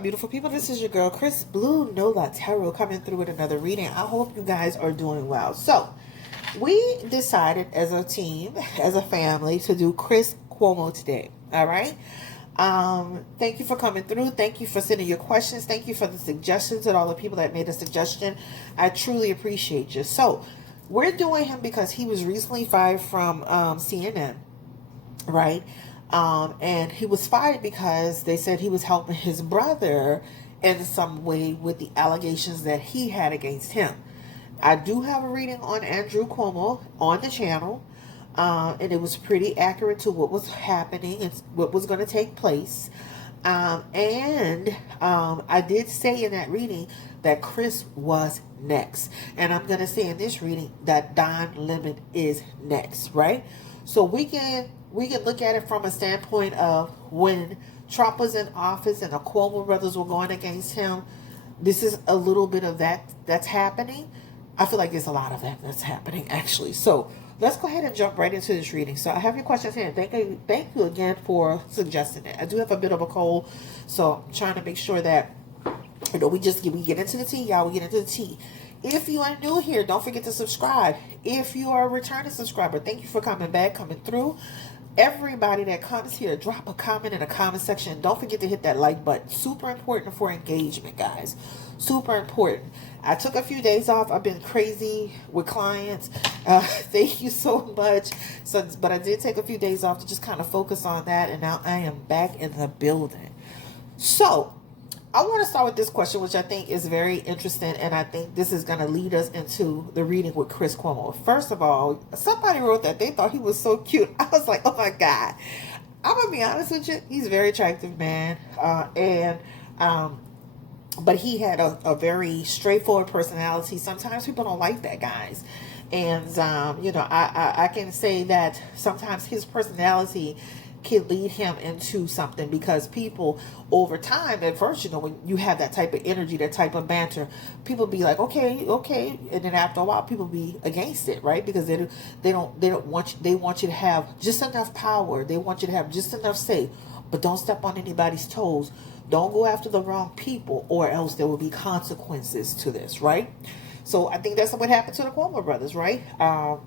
up, beautiful people? This is your girl, Chris Blue Nola Tarot, coming through with another reading. I hope you guys are doing well. So, we decided as a team, as a family, to do Chris Cuomo today. All right? Thank you for coming through. Thank you for sending your questions. Thank you for the suggestions and all the people that made a suggestion. I truly appreciate you. So, we're doing him because he was recently fired from CNN, right? And he was fired because they said he was helping his brother in some way with the allegations that he had against him. I do have a reading on Andrew Cuomo on the channel, and it was pretty accurate to what was happening and what was going to take place. And I did say in that reading that Chris was next. And I'm going to say in this reading that Don Lemon is next, right? So we can look at it from a standpoint of when Trump was in office and the Cuomo brothers were going against him. This is a little bit of that's happening. I feel like there's a lot of that's happening, actually. So let's go ahead and jump right into this reading. So I have your questions here. Thank you again for suggesting it. I do have a bit of a cold, so I'm trying to make sure that we get into the tea, y'all. We get into the tea. If you are new here, don't forget to subscribe. If you are a returning subscriber, thank you for coming back, coming through. Everybody that comes here, drop a comment in the comment section. Don't forget to hit that like button. Super important for engagement, guys. Super important. I took a few days off. I've been crazy with clients. Thank you so much. But I did take a few days off to just kind of focus on that. And now I am back in the building. So I want to start with this question, which I think is very interesting, and I think this is going to lead us into the reading with Chris Cuomo. First of all, somebody wrote that they thought he was so cute. I was like, oh my God. I'm going to be honest with you. He's a very attractive man, but he had a very straightforward personality. Sometimes people don't like that, guys. And, I can say that sometimes his personality can lead him into something, because people over time, at first, when you have that type of energy, that type of banter, people be like, okay, and then after a while people be against it, right? Because they don't want you, they want you to have just enough power, they want you to have just enough say, but don't step on anybody's toes, don't go after the wrong people, or else there will be consequences to this, right? So I think that's what happened to the Cuomo brothers, right?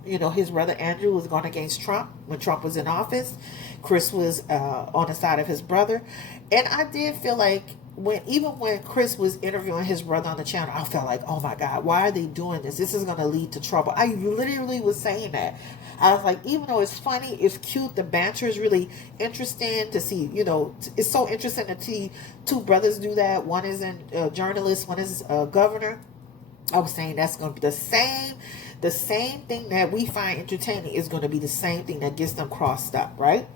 His brother Andrew was going against Trump when Trump was in office. Chris was on the side of his brother. And I did feel like even when Chris was interviewing his brother on the channel, I felt like, oh my God, why are they doing this? This is going to lead to trouble. I literally was saying that. I was like, even though it's funny, it's cute, the banter is really interesting to see, it's so interesting to see two brothers do that. One is a journalist, one is a governor. I was saying that's going to be the same thing that we find entertaining is going to be the same thing that gets them crossed up, right?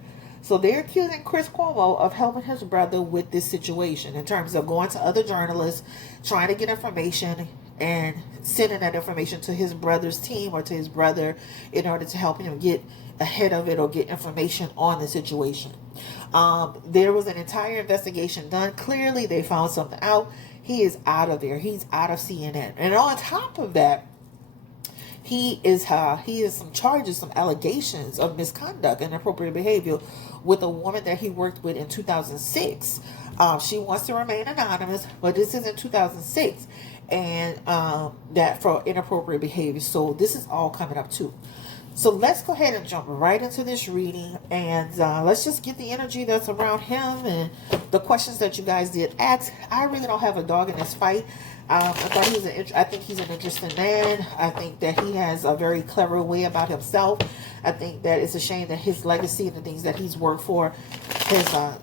So they're accusing Chris Cuomo of helping his brother with this situation in terms of going to other journalists, trying to get information and sending that information to his brother's team or to his brother in order to help him get ahead of it or get information on the situation. There was an entire investigation done. Clearly, they found something out. He is out of there. He's out of CNN. And on top of that, he is some charges, some allegations of misconduct and inappropriate behavior with a woman that he worked with in 2006. She wants to remain anonymous, but this is in 2006, and that for inappropriate behavior. So this is all coming up too. So let's go ahead and jump right into this reading, and let's just get the energy that's around him and the questions that you guys did ask. I really don't have a dog in this fight. I think he's an interesting man. I think that he has a very clever way about himself. I think that it's a shame that his legacy and the things that he's worked for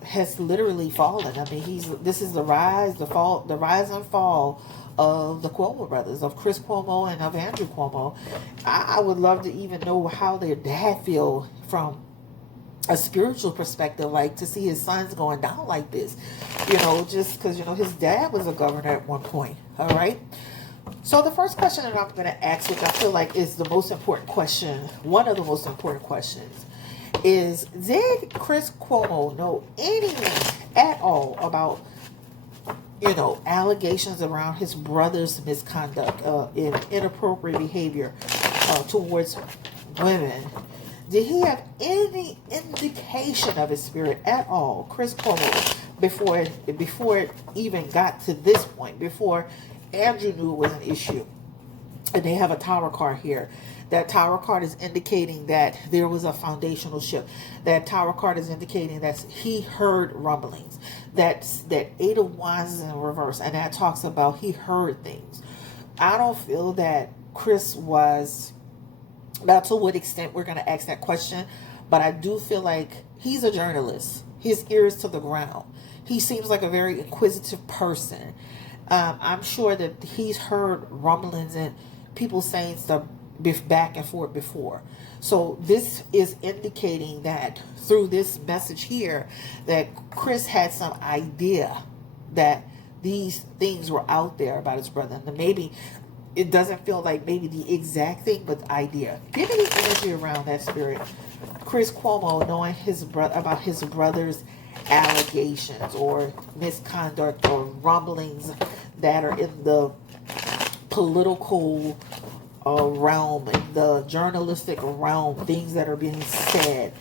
has literally fallen. I mean, this is the rise and fall of the Cuomo brothers, of Chris Cuomo and of Andrew Cuomo. I would love to even know how their dad feel from a spiritual perspective, like to see his sons going down like this, just because, his dad was a governor at one point. All right. So the first question that I'm going to ask, which I feel like is the most important question, one of the most important questions, is did Chris Cuomo know anything at all about allegations around his brother's misconduct in inappropriate behavior towards women? Did he have any indication of his spirit at all, Chris Cuomo, before it even got to this point, before Andrew knew it was an issue. And they have a tower card here. That tower card is indicating that there was a foundational shift. That tower card is indicating that he heard rumblings. That Eight of Wands is in reverse, and that talks about he heard things. I don't feel that Chris was, not to what extent we're going to ask that question, but I do feel like he's a journalist. His ears to the ground. He seems like a very inquisitive person. I'm sure that he's heard rumblings and people saying stuff back and forth before. So this is indicating that through this message here that Chris had some idea that these things were out there about his brother. And maybe it doesn't feel like maybe the exact thing, but the idea. Give me the energy around that, Spirit. Chris Cuomo knowing his brother about his brother's allegations or misconduct or rumblings that are in the political realm, in the journalistic realm, things that are being said.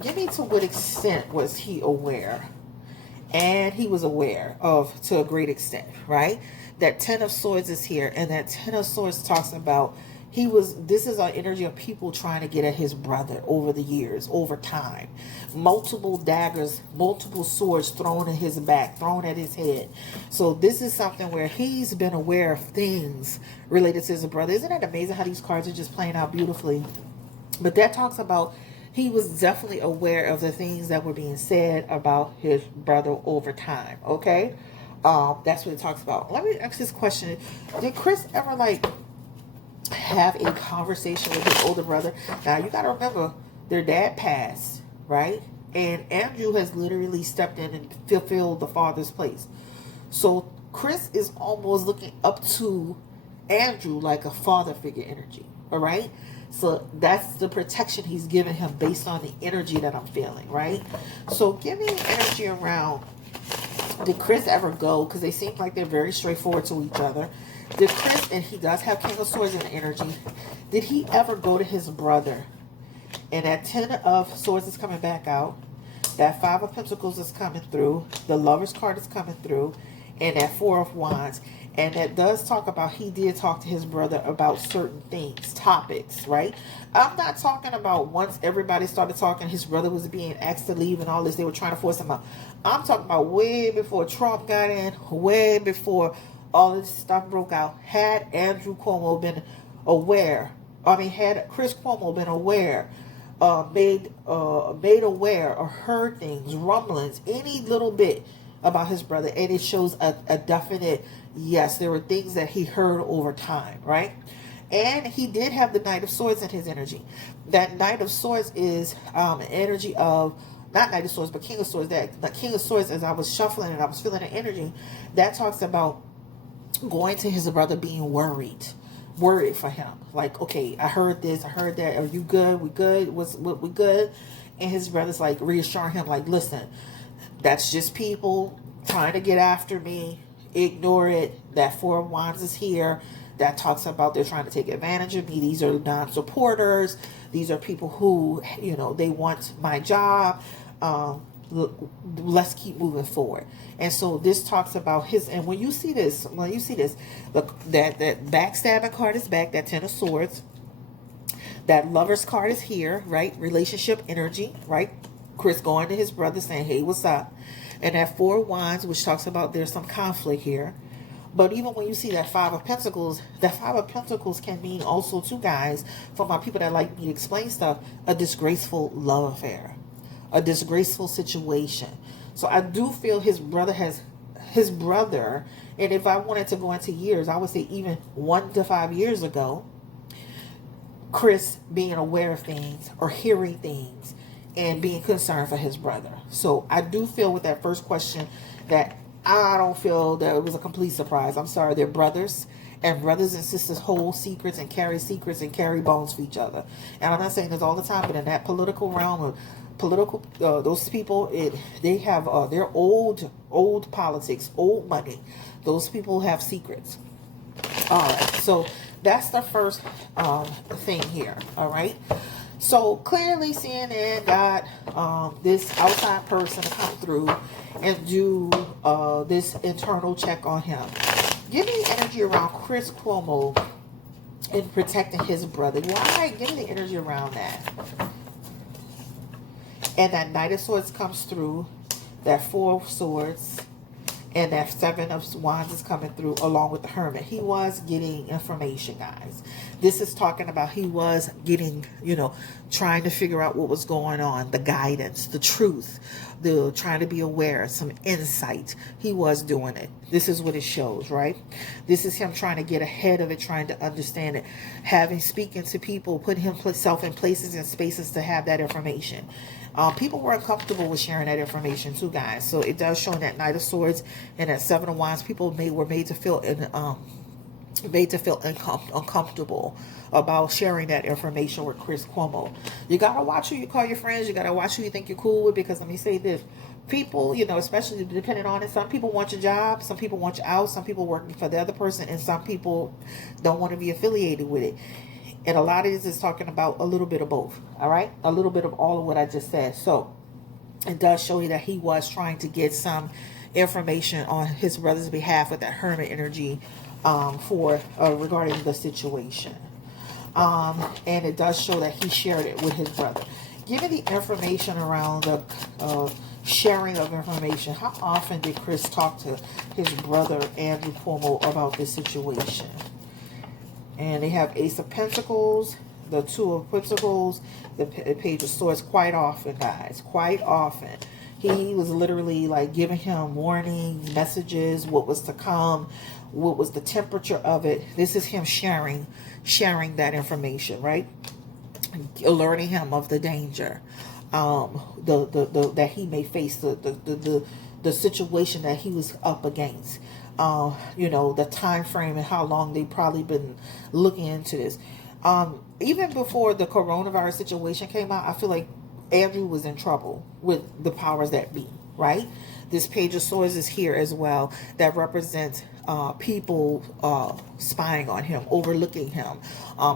Give me to what extent was he aware? And he was aware of, to a great extent, right? That Ten of Swords is here, and that Ten of Swords talks about this is our energy of people trying to get at his brother over the years, over time. Multiple daggers, multiple swords thrown in his back, thrown at his head. So this is something where he's been aware of things related to his brother. Isn't it amazing how these cards are just playing out beautifully? But that talks about he was definitely aware of the things that were being said about his brother over time. Okay? That's what it talks about. Let me ask this question. Did Chris ever have a conversation with his older brother? Now you got to remember, their dad passed, right? And Andrew has literally stepped in and fulfilled the father's place. So Chris is almost looking up to Andrew like a father figure energy. All right. So that's the protection he's giving him based on the energy that I'm feeling, right? So give me energy around, did Chris ever go? Because they seem like they're very straightforward to each other. Did Chris, and he does have King of Swords in energy, did he ever go to his brother? And that Ten of Swords is coming back out. That Five of Pentacles is coming through. The Lover's card is coming through. And that Four of Wands. And that does talk about, he did talk to his brother about certain things, topics, right? I'm not talking about once everybody started talking, his brother was being asked to leave and all this, they were trying to force him out. I'm talking about way before Trump got in, way before all this stuff broke out. Had Andrew Cuomo been aware, had Chris Cuomo been aware, made aware or heard things, rumblings, any little bit about his brother, and it shows a definite yes, there were things that he heard over time, right? And he did have the Knight of Swords in his energy. That Knight of Swords is an energy of, not Knight of Swords, but King of Swords. That the King of Swords, as I was shuffling and I was feeling the energy, that talks about going to his brother being worried for him. Like, okay, I heard this, I heard that. Are you good? We good? We good? And his brother's like reassuring him, like, listen, that's just people trying to get after me. Ignore it. That Four of Wands is here. That talks about they're trying to take advantage of me. These are non-supporters. These are people who, they want my job. Let's keep moving forward. And so this talks about his, and when you see this, look, that backstabbing card is back, that Ten of Swords. That Lover's card is here, right? Relationship energy, right? Chris going to his brother saying, hey, what's up? And that Four of Wands, which talks about there's some conflict here. But even when you see that Five of Pentacles, that Five of Pentacles can mean also, too, guys, for my people that like me to explain stuff, a disgraceful love affair, a disgraceful situation. So I do feel his brother, and if I wanted to go into years, I would say even 1 to 5 years ago, Chris being aware of things or hearing things and being concerned for his brother. So I do feel with that first question that I don't feel that it was a complete surprise. I'm sorry, they're brothers, and brothers and sisters hold secrets and carry bones for each other. And I'm not saying this all the time, but in that political realm of those people, they have their old politics, old money. Those people have secrets. All right, so that's the first thing here. All right. So clearly CNN got this outside person to come through and do this internal check on him. Give me the energy around Chris Cuomo in protecting his brother. Why? Give me the energy around that. And that Knight of Swords comes through. That Four of Swords. And that Seven of Wands is coming through along with the Hermit. He was getting information, guys. This is talking about he was getting, trying to figure out what was going on. The guidance, the truth, the trying to be aware, some insight. He was doing it. This is what it shows, right? This is him trying to get ahead of it, trying to understand it. Speaking to people, putting himself in places and spaces to have that information. People were uncomfortable with sharing that information too, guys. So it does show in that Knight of Swords and that Seven of Wands. People were made to feel uncomfortable about sharing that information with Chris Cuomo. You gotta watch who you call your friends. You gotta watch who you think you're cool with, because let me say this: people, especially depending on it, some people want your job, some people want you out, some people working for the other person, and some people don't want to be affiliated with it. And a lot of this is talking about a little bit of both, all right? A little bit of all of what I just said. So it does show you that he was trying to get some information on his brother's behalf with that Hermit energy regarding the situation. And it does show that he shared it with his brother. Give me the information around the sharing of information. How often did Chris talk to his brother, Andrew Cuomo, about this situation? And they have Ace of Pentacles, the Two of Pentacles, the Page of Swords. Quite often, guys. Quite often. He was literally like giving him warnings, messages, what was to come, what was the temperature of it. This is him sharing that information, right? Alerting him of the danger, that he may face, the situation that he was up against. The time frame and how long they've probably been looking into this. Even before the coronavirus situation came out, I feel like Andrew was in trouble with the powers that be, right? This Page of Swords is here as well. That represents people spying on him, overlooking him,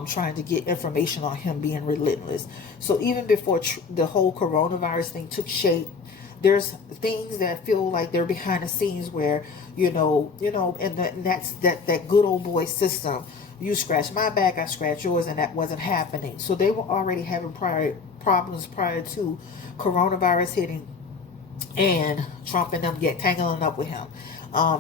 trying to get information on him, being relentless. So even before the whole coronavirus thing took shape, there's things that feel like they're behind the scenes where, and that's that good old boy system. You scratch my back, I scratch yours, and that wasn't happening. So they were already having problems prior to coronavirus hitting and Trump and them tangling up with him.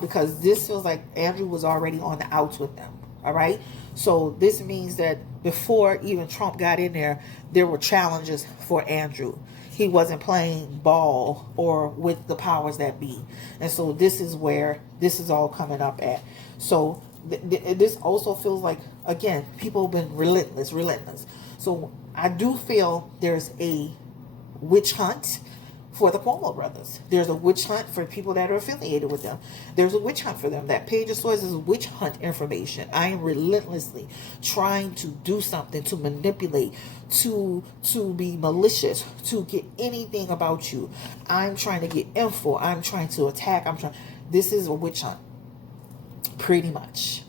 Because this feels like Andrew was already on the outs with them. All right. So this means that before even Trump got in there were challenges for Andrew. He wasn't playing ball or with the powers that be. And so this is where this is all coming up at. So this also feels like, again, people have been relentless. So I do feel there's a witch hunt for the Cuomo brothers. There's a witch hunt for people that are affiliated with them. There's a witch hunt for them. That Page of Swords is witch hunt information. I am relentlessly trying to do something, to manipulate, to be malicious, to get anything about you. I'm trying to get info. I'm trying to attack. This is a witch hunt, pretty much,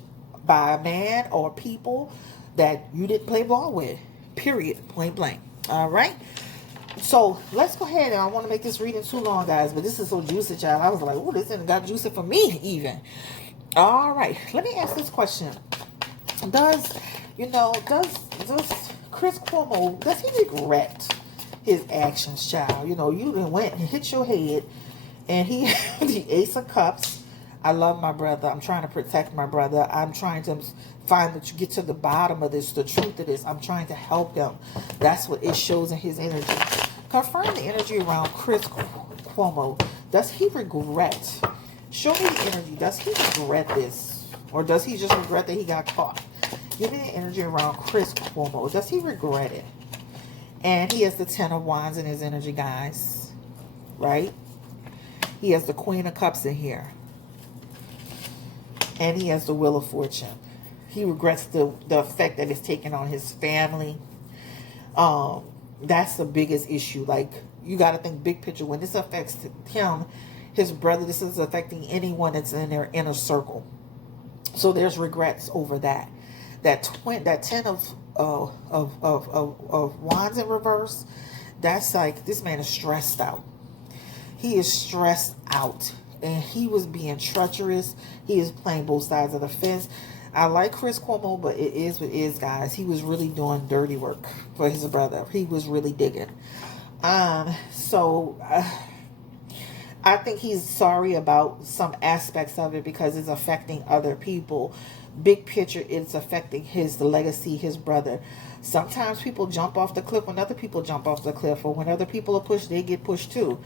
by a man or people that you didn't play ball with. Period. Point blank. All right. So let's go ahead, and I want to make this reading too long, guys, but this is so juicy, child. I was like, oh, this ain't got juicy for me even. All right, let me ask this question. Does Chris Cuomo, does he regret his actions, child? You done went and hit your head, and he the Ace of Cups. I love my brother. I'm trying to protect my brother. I'm trying to get to the bottom of this, the truth of this. I'm trying to help him. That's what it shows in his energy. Confirm the energy around Chris Cuomo. Does he regret? Show me the energy. Does he regret this? Or does he just regret that he got caught? Give me the energy around Chris Cuomo. Does he regret it? And he has the Ten of Wands in his energy, guys. Right? He has the Queen of Cups in here. And he has the Wheel of Fortune. He regrets the effect that it's taken on his family. That's the biggest issue. Like, you got to think big picture. When this affects him, his brother, this is affecting anyone that's in their inner circle. So there's regrets over that. That Ten of wands in reverse, that's like this man is stressed out. He is stressed out. And he was being treacherous. He is playing both sides of the fence. I like Chris Cuomo, but it is what it is, guys. He was really doing dirty work for his brother. He was really digging. So I think he's sorry about some aspects of it because it's affecting other people. Big picture, it's affecting his legacy, his brother. Sometimes people jump off the cliff when other people jump off the cliff, or when other people are pushed, they get pushed too.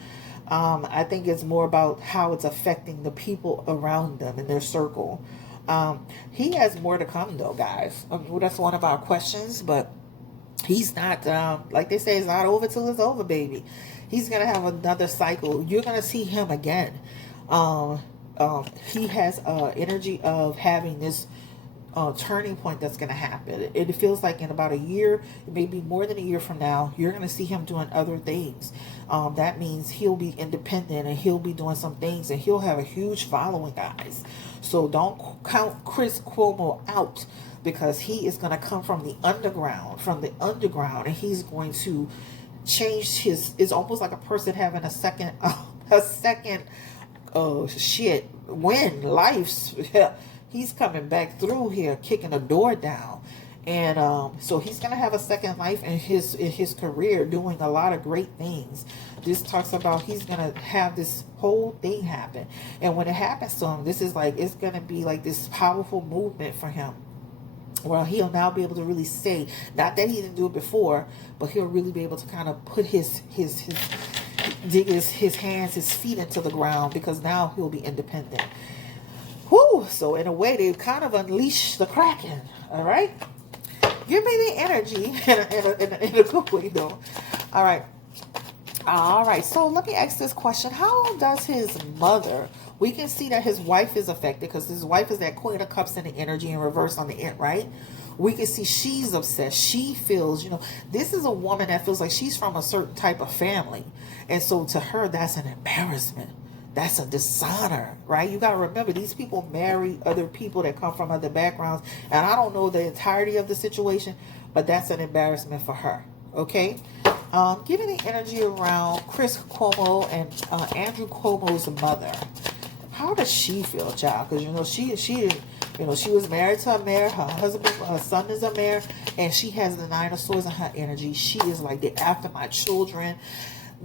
I think it's more about how it's affecting the people around them in their circle. He has more to come, though, guys. Well, that's one of our questions, but he's not, like they say, it's not over till it's over, baby. He's going to have another cycle. You're going to see him again. He has energy of having this turning point that's going to happen. It feels like in about a year, maybe more than a year from now, you're going to see him doing other things. That means he'll be independent and he'll be doing some things and he'll have a huge following, guys. So don't count Chris Cuomo out, because he is going to come from the underground, and he's going to change his. It's almost like a person having a second win life's. He's coming back through here, kicking the door down. And so he's going to have a second life in his career, doing a lot of great things. This talks about he's going to have this whole thing happen. And when it happens to him, this is like, it's going to be like this powerful movement for him. Well, he'll now be able to really say, not that he didn't do it before, but he'll really be able to kind of put dig his hands, his feet into the ground, because now he'll be independent. Whew, so in a way, they've kind of unleashed the Kraken. All right, give me the energy in a good way, though. All right. So let me ask this question: how does his mother? We can see that his wife is affected, because his wife is that Queen of Cups in the energy in reverse on the end, right? We can see she's upset. She feels, this is a woman that feels like she's from a certain type of family, and so to her, that's an embarrassment. That's a dishonor, right? You got to remember, these people marry other people that come from other backgrounds. And I don't know the entirety of the situation, but that's an embarrassment for her. Okay? Give me the energy around Chris Cuomo and Andrew Cuomo's mother. How does she feel, child? Because, she was married to a mayor. Her son is a mayor. And she has the Nine of Swords in her energy. She is like, they're after my children.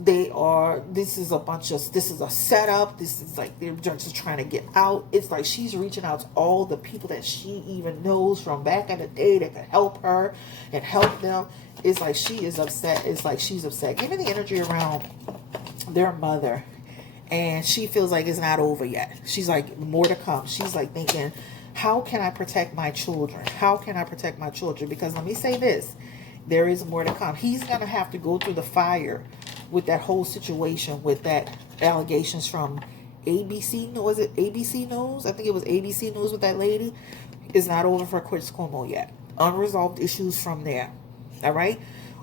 This is a setup. This is like they're just trying to get out. It's like she's reaching out to all the people that she even knows from back in the day that could help her and help them. It's like she is upset. It's like she's upset. Give me the energy around their mother. And she feels like it's not over yet. She's like, more to come. She's like thinking, how can I protect my children? How can I protect my children? Because let me say this, there is more to come. He's going to have to go through the fire with that whole situation, with that allegations from ABC. Was it ABC News? I think it was ABC News with that lady. It's not over for Chris Cuomo yet. Unresolved issues from there. All right?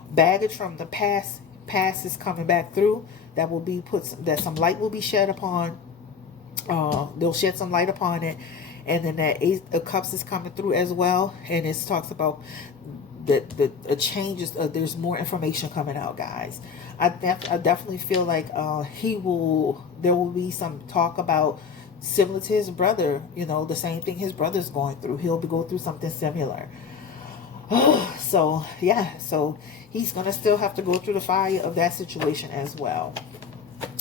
Baggage from the past is coming back through. That will be that some light will be shed upon. They'll shed some light upon it. And then that Ace of Cups is coming through as well. And it talks about the changes. There's more information coming out, guys. I definitely feel like there will be some talk about similar to his brother, the same thing his brother's going through. He'll go through something similar. So he's going to still have to go through the fire of that situation as well.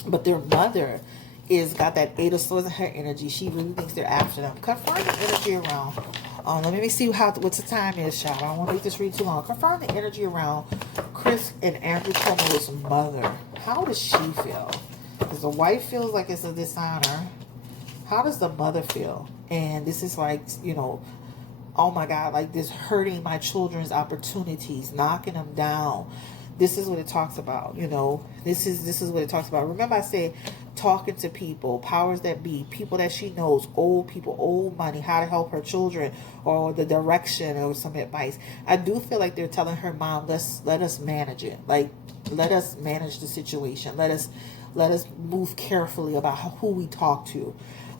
But their mother got that Eight of Swords in her energy. She really thinks they're after them. Confirm the energy around. Let me see what the time is, child. I don't want to make this read too long. Confirm the energy around Chris and Andrew Cuomo's mother. How does she feel? Because the wife feels like it's a dishonor. How does the mother feel? And this is like, oh my God, like this hurting my children's opportunities, knocking them down. This is what it talks about, This is what it talks about. Remember I said talking to people, powers that be, people that she knows, old people, old money, how to help her children, or the direction or some advice. I do feel like they're telling her mom, let us manage it. Like, let us manage the situation. Let us move carefully about who we talk to.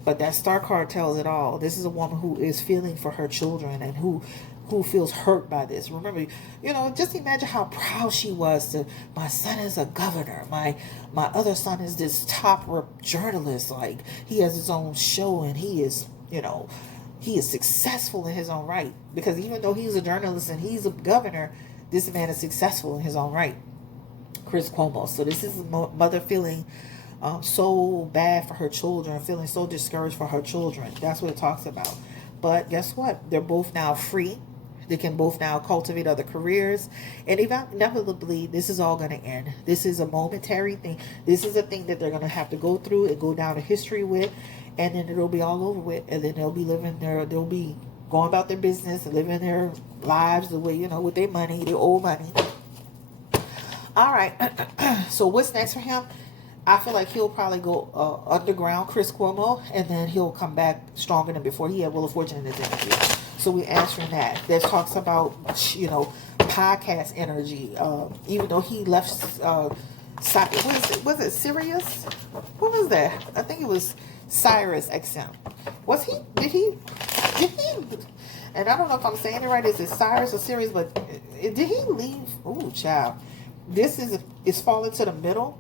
But that Star card tells it all. This is a woman who is feeling for her children and who who feels hurt by this. Remember, just imagine how proud she was to, my son is a governor. My other son is this top journalist. Like, he has his own show, and he is, he is successful in his own right. Because even though he's a journalist and he's a governor, this man is successful in his own right. Chris Cuomo. So this is a mother feeling so bad for her children, feeling so discouraged for her children. That's what it talks about. But guess what? They're both now free. They can both now cultivate other careers. And inevitably, this is all going to end. This is a momentary thing. This is a thing that they're going to have to go through and go down to history with. And then it'll be all over with. And then they'll be they'll be going about their business and living their lives the way, with their money, their old money. All right. So what's next for him? I feel like he'll probably go underground, Chris Cuomo, and then he'll come back stronger than before. He had Wheel of Fortune in his interview. So we're answering that. That talks about, podcast energy. Even though he left, was it Sirius? What was that? I think it was Sirius XM. Did he, and I don't know if I'm saying it right, is it Sirius or Sirius, but did he leave? Ooh, child. This is falling to the middle.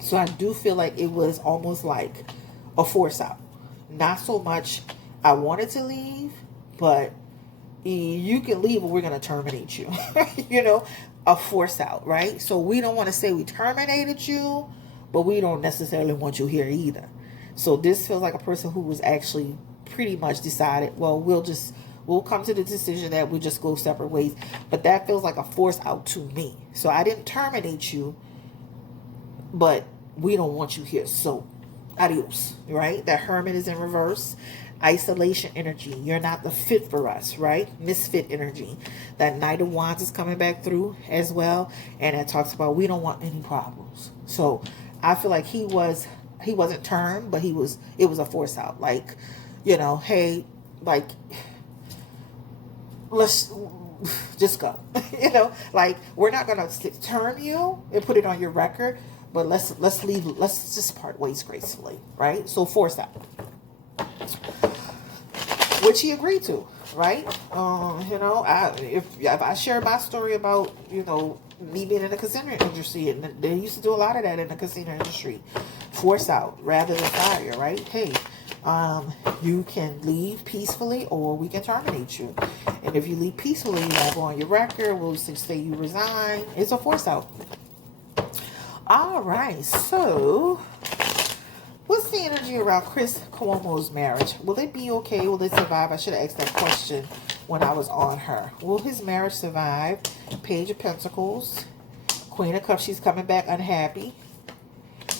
So I do feel like it was almost like a force out. Not so much I wanted to leave, but you can leave or we're going to terminate you. A force out, right? So we don't want to say we terminated you, but we don't necessarily want you here either. So this feels like a person who was actually pretty much decided, well, we'll come to the decision that we just go separate ways. But that feels like a force out to me. So I didn't terminate you, but we don't want you here. So adios, right? That Hermit is in reverse. Isolation energy. You're not the fit for us, right? Misfit energy. That Knight of Wands is coming back through as well. And it talks about we don't want any problems. So I feel like he wasn't turned, but it was a force out. Like, hey, like, let's just go. Like, we're not going to term you and put it on your record, but let's leave. Let's just part ways gracefully, right? So force out, which he agreed to, right? If I share my story about me being in the casino industry, and they used to do a lot of that in the casino industry, force out rather than fire, right? Hey, you can leave peacefully or we can terminate you. And if you leave peacefully, you have on your record, we'll say you resign. It's a force out. All right, so what's the energy around Chris Cuomo's marriage? Will it be okay? Will it survive? I should have asked that question when I was on her. Will his marriage survive? Page of Pentacles. Queen of Cups, she's coming back unhappy.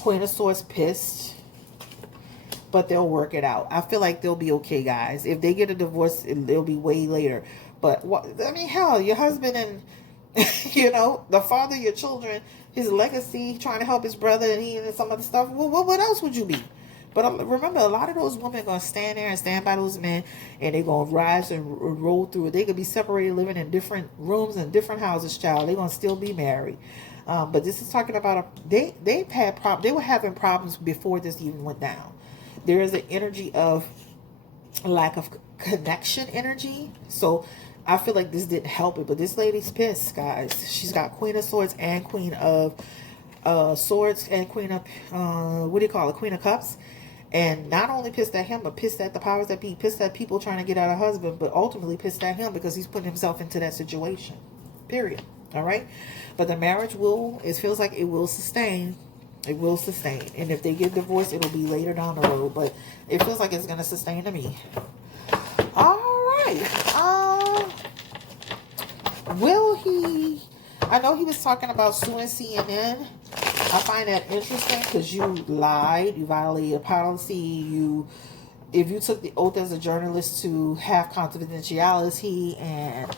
Queen of Swords, pissed. But they'll work it out. I feel like they'll be okay, guys. If they get a divorce, it'll be way later. But, hell, your husband and, the father of your children, his legacy, trying to help his brother and some other stuff. Well, what else would you be? But remember, a lot of those women are going to stand there and stand by those men, and they're going to rise and roll through it. They could be separated, living in different rooms and different houses, child. They're going to still be married. But this is talking about, they've had problems. They were having problems before this even went down. There is an energy of lack of connection energy. So I feel like this didn't help it, but this lady's pissed, guys. She's got Queen of Swords and Queen of Swords and Queen of, Queen of Cups. And not only pissed at him, but pissed at the powers that be, pissed at people trying to get at her husband, but ultimately pissed at him because he's putting himself into that situation. Period. All right? But the marriage it feels like it will sustain. It will sustain. And if they get divorced, it'll be later down the road. But it feels like it's going to sustain to me. All right. Will he... I know he was talking about suing CNN. I find that interesting because you lied. You violated a policy. If you took the oath as a journalist to have confidentiality, and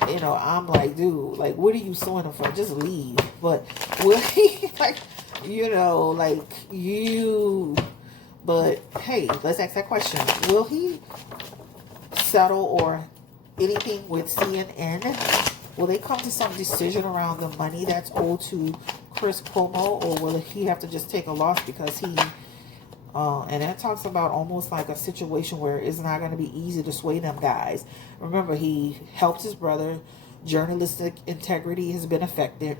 I'm like, dude, like, what are you suing him for? Just leave. But will he, but hey, let's ask that question. Will he settle or anything with CNN? Will they come to some decision around the money that's owed to Chris Cuomo, or will he have to just take a loss because he And that talks about almost like a situation where it's not going to be easy to sway them guys. Remember, he helped his brother. Journalistic integrity has been affected.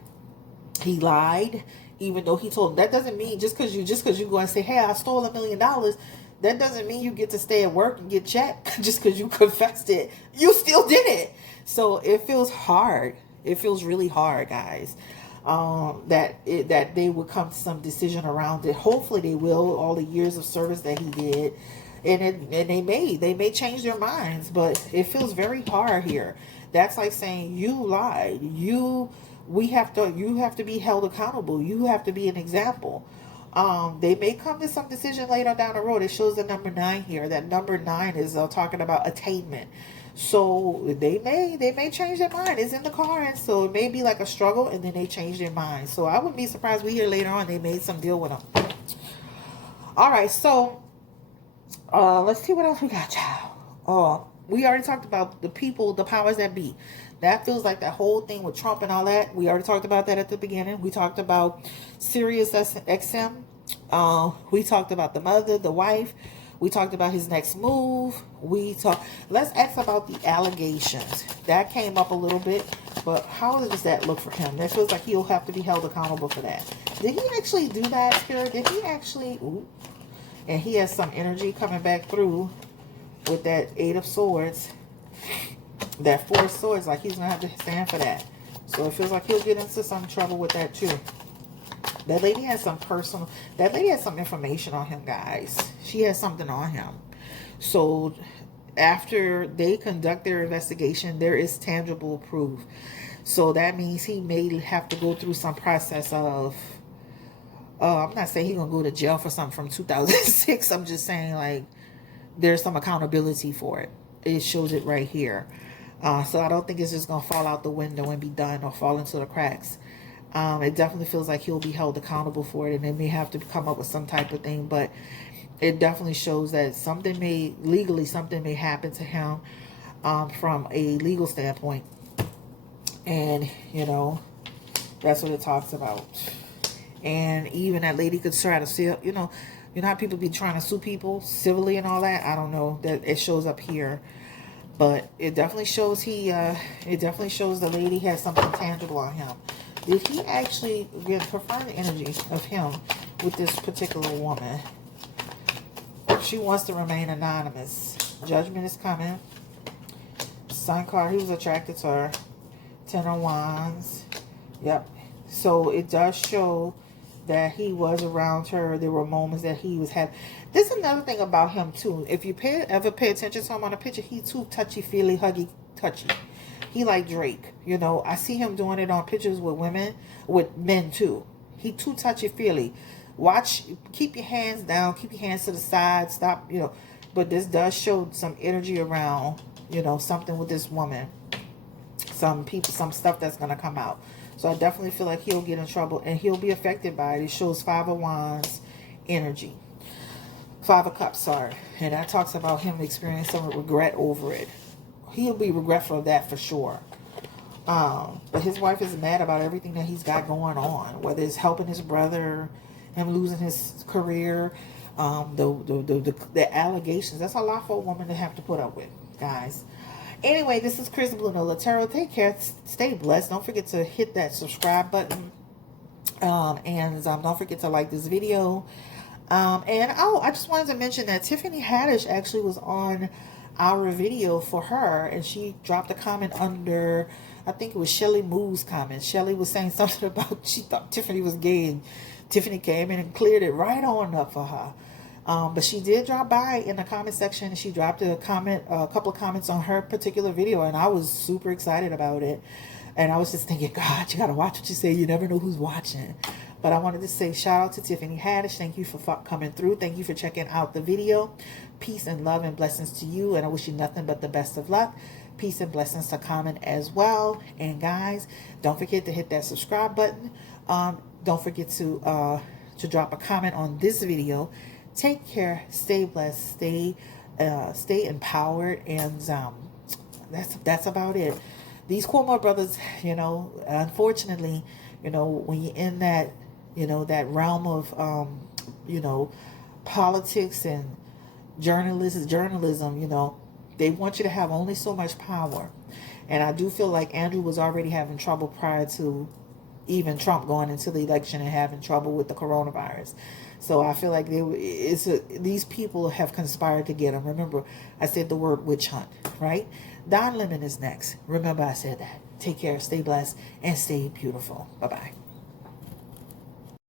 He lied, even though he told him. That doesn't mean just because you go and say, "Hey, I stole $1,000,000." That doesn't mean you get to stay at work and get checked just because you confessed it. You still did it. So it feels hard. It feels really hard, guys. That they would come to some decision around it. Hopefully they will. All the years of service that he did, and they may change their minds. But it feels very hard here. That's like saying you lied. You have to be held accountable. You have to be an example. They may come to some decision later down the road. It shows the number 9 here. That number 9 is talking about attainment. So they may change their mind. It's in the cards, so it may be like a struggle, and then they change their mind. So I wouldn't be surprised we hear later on they made some deal with them. All right, so let's see what else we got, child. We already talked about the people, the powers that be. That feels like that whole thing with Trump and all that. We already talked about that at the beginning. We talked about Sirius XM. We talked about the mother, the wife. We talked about his next move. Let's ask about the allegations. That came up a little bit, but how does that look for him? That feels like he'll have to be held accountable for that. Did he actually do that, Spirit? Did he actually? Ooh. And he has some energy coming back through with that 8 of Swords. That 4 of Swords, like he's going to have to stand for that. So it feels like he'll get into some trouble with that too. That lady has some information on him, guys. She has something on him. So after they conduct their investigation, there is tangible proof. So that means he may have to go through some process of, I'm not saying he's going to go to jail for something from 2006. I'm just saying like there's some accountability for it. It shows it right here. So I don't think it's just going to fall out the window and be done or fall into the cracks. It definitely feels like he'll be held accountable for it, and they may have to come up with some type of thing, but it definitely shows that something may happen to him from a legal standpoint. And, that's what it talks about. And even that lady could try to sue, you know how people be trying to sue people civilly and all that? I don't know. That it shows up here. But it definitely shows the lady has something tangible on him. Did he actually confirm the energy of him with this particular woman? She wants to remain anonymous. Judgment is coming. Sun card, he was attracted to her. 10 of Wands. Yep. So it does show that he was around her. There were moments that he was having. This is another thing about him too. If you ever pay attention to him on a picture, he's too touchy-feely, huggy-touchy. He like Drake. I see him doing it on pictures with men too. He too touchy-feely. Keep your hands down, keep your hands to the side, stop, But this does show some energy around, something with this woman. Some stuff that's going to come out. So I definitely feel like he'll get in trouble and he'll be affected by it. It shows 5 of Wands energy. 5 of Cups, sorry. And that talks about him experiencing some regret over it. He'll be regretful of that for sure. But his wife is mad about everything that he's got going on. Whether it's helping his brother, him losing his career, the allegations. That's a lot for a woman to have to put up with, guys. Anyway, this is Chris Blue Nola Tarot. Take care. Stay blessed. Don't forget to hit that subscribe button. And don't forget to like this video. I just wanted to mention that Tiffany Haddish actually was on our video for her. And she dropped a comment under, I think it was Shelly Moo's comment. Shelly was saying something about she thought Tiffany was gay. And Tiffany came in and cleared it right on up for her. But she did drop by in the comment section and she dropped a couple of comments on her particular video, and I was super excited about it. And I was just thinking, God, you got to watch what you say. You never know who's watching. But I wanted to say shout out to Tiffany Haddish. Thank you for coming through. Thank you for checking out the video. Peace and love and blessings to you. And I wish you nothing but the best of luck. Peace and blessings to Common as well. And guys, don't forget to hit that subscribe button. Don't forget to drop a comment on this video. Take care, stay blessed, stay empowered, and that's about it. These Cuomo brothers, unfortunately, when you're in that, that realm of, politics and journalism, you know, they want you to have only so much power. And I do feel like Andrew was already having trouble prior to even Trump going into the election and having trouble with the coronavirus. So I feel like these people have conspired to get him. Remember, I said the word witch hunt, right? Don Lemon is next. Remember, I said that. Take care, stay blessed, and stay beautiful. Bye-bye.